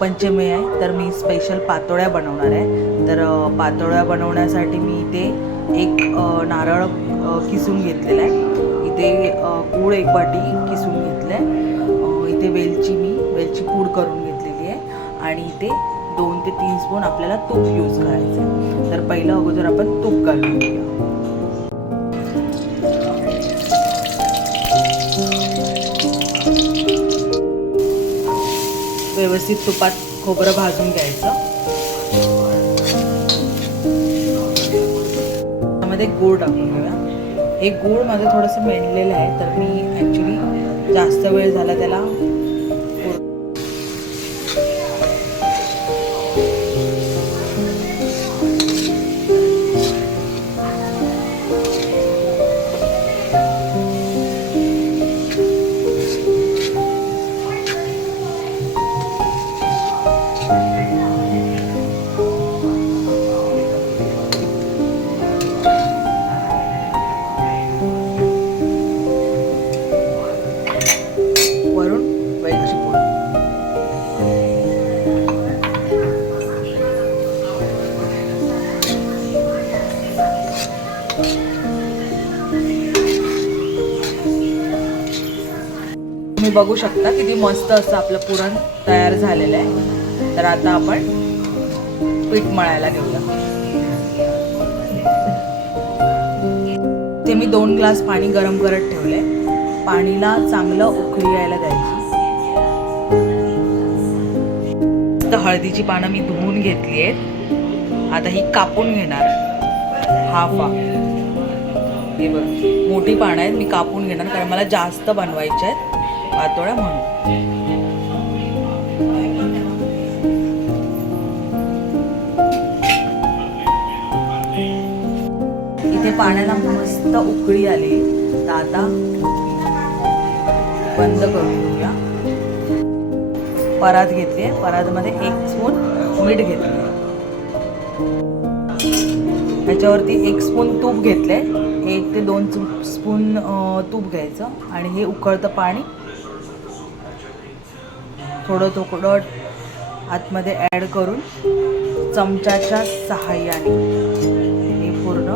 पंचमी आहे तर मी स्पेशल पातोळ्या बनवणार आहे. तर पातोळ्या बनवण्यासाठी मी इथे एक नारळ किसून घेतलेला आहे. इथे गूळ एक वाटी किसून घेतलं आहे. इथे वेलची पूड करून घेतलेली आहे आणि इथे 2 ते 3 स्पून आपल्याला तूप यूज करायचं आहे. तर पहिलं अगोदर आपण तूप घालून घेऊया. व्यवस्थित तुपात खोबरं भाजून घ्यायचं. त्यामध्ये गूळ टाकून घेऊया. हे गूळ माझं थोडंसं मेणलेलं आहे तर मी ॲक्च्युली जास्त वेळ झाला त्याला तुम्ही बघू शकता किती मस्त असं आपलं पुरण तयार झालेलं आहे. तर आता आपण पीठ मळायला घेऊया. ते मी 2 ग्लास पाणी गरम करत ठेवले. पाणीला चांगलं उकळी यायला द्यायची. तर हळदीची पानं मी धुवून घेतली आहेत. आता ही कापून घेणार. हाफ हे बघ मोठी पानं आहेत, मी कापून घेणार कारण मला जास्त बनवायच्या आहेत पातोळ्या म्हणून. इथे पाण्याला मस्त उकळी आली तर आता बंद करून घेऊया. परात घेतली. परातमध्ये 1 स्पून मीठ घेतले. त्याच्यावरती 1 स्पून तूप घेतले. 1 ते 2 स्पून तूप घ्यायचं आणि हे उकळतं पाणी थोडं आतमध्ये ॲड करून चमच्याच्या सहाय्याने हे पूर्ण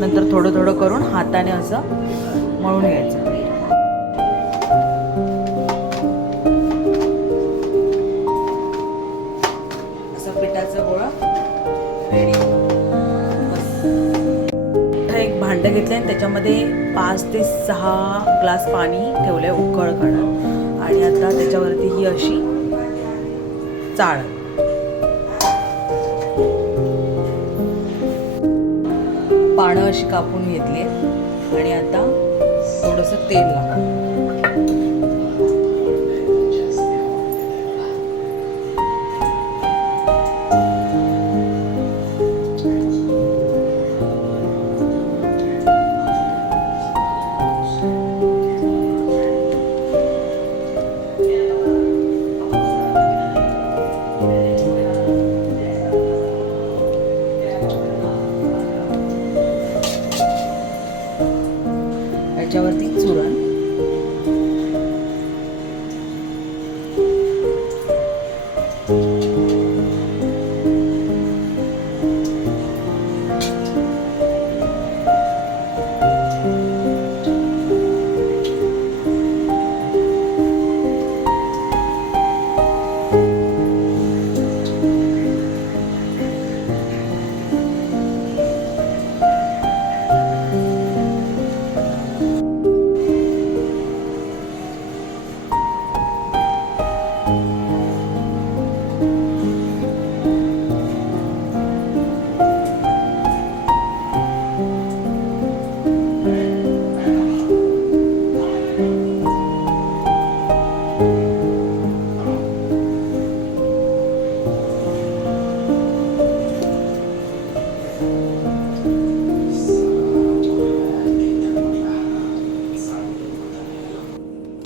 नंतर थोडं करून हाताने असं मळून घ्यायचं. पिठाचा गोळा रेडी. एक भांडं घेतलं आणि त्याच्यामध्ये 5 ते 6 ग्लास पाणी ठेवले उकळ काढत आणि आता त्याच्यावरती ही अशी चाळ पानं अशी कापून घेतली आणि आता थोडंसं तेल लावलं. त्याच्यावरती चुरण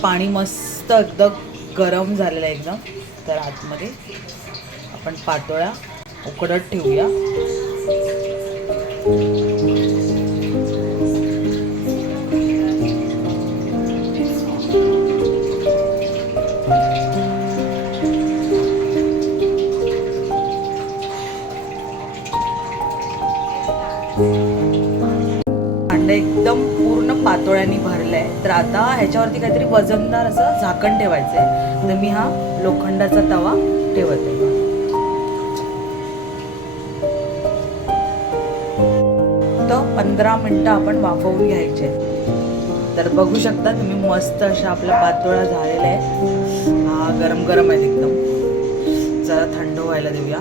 पाणी मस्त एकदम गरम झालेला आहे एकदम. तर आतमध्ये आपण पातोळ्या उकडत ठेवूया. भांडं एकदम पूर्ण पातोळ्यांनी भरलंय. तर आता ह्याच्यावरती काहीतरी वजनदार असं झाकण ठेवायचंय. तर मी हा लोखंडाचा तवा ठेवते. तर 15 मिनिटं आपण वाफवून घ्यायचे. तर बघू शकता तुम्ही मस्त अशा आपल्या पातोळ्या झालेल्या आहेत. हा गरम गरम आहेत एकदम. जरा थंड व्हायला देऊया.